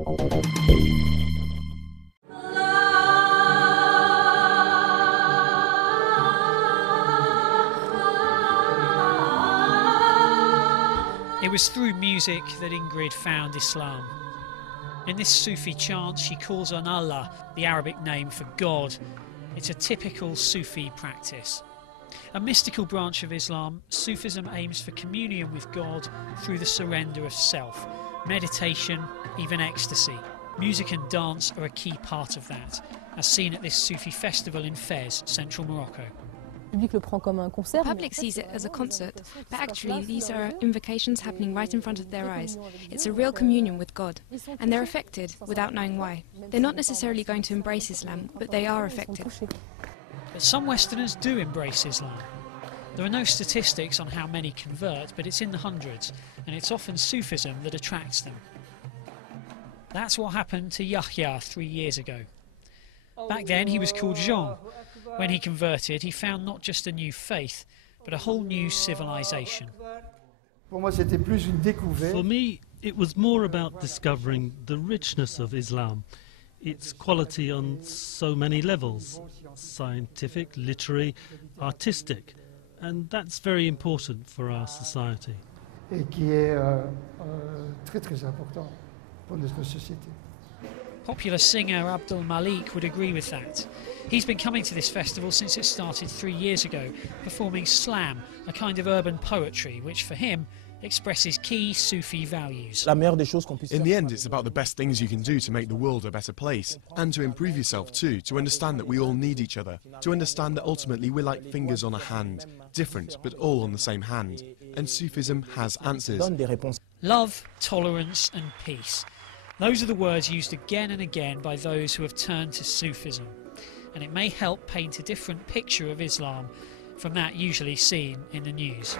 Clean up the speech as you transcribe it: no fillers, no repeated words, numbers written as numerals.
It was through music that Ingrid found Islam. In this Sufi chant, she calls on Allah, the Arabic name for God. It's a typical Sufi practice. A mystical branch of Islam, Sufism aims for communion with God through the surrender of self, meditation, even ecstasy. Music and dance are a key part of that, as seen at this Sufi festival in Fez, central Morocco. The public sees it as a concert, but actually these are invocations happening right in front of their eyes. It's a real communion with God, and they're affected without knowing why. They're not necessarily going to embrace Islam, but they are affected. But some Westerners do embrace Islam. There are no statistics on how many convert, but it's in the hundreds, and it's often Sufism that attracts them. That's what happened to Yahya 3 years ago. Back then he was called Jean. When he converted, he found not just a new faith, but a whole new civilization. For me, it was more about discovering the richness of Islam, its quality on so many levels, scientific, literary, artistic, and that's very important for our society. Popular singer Abdul Malik would agree with that. He's been coming to this festival since it started 3 years ago, performing slam, a kind of urban poetry which for him expresses key Sufi values. In the end, it's about the best things you can do to make the world a better place, and to improve yourself too, to understand that we all need each other, to understand that ultimately we're like fingers on a hand, different but all on the same hand, and Sufism has answers. Love, tolerance and peace. Those are the words used again and again by those who have turned to Sufism, and it may help paint a different picture of Islam from that usually seen in the news.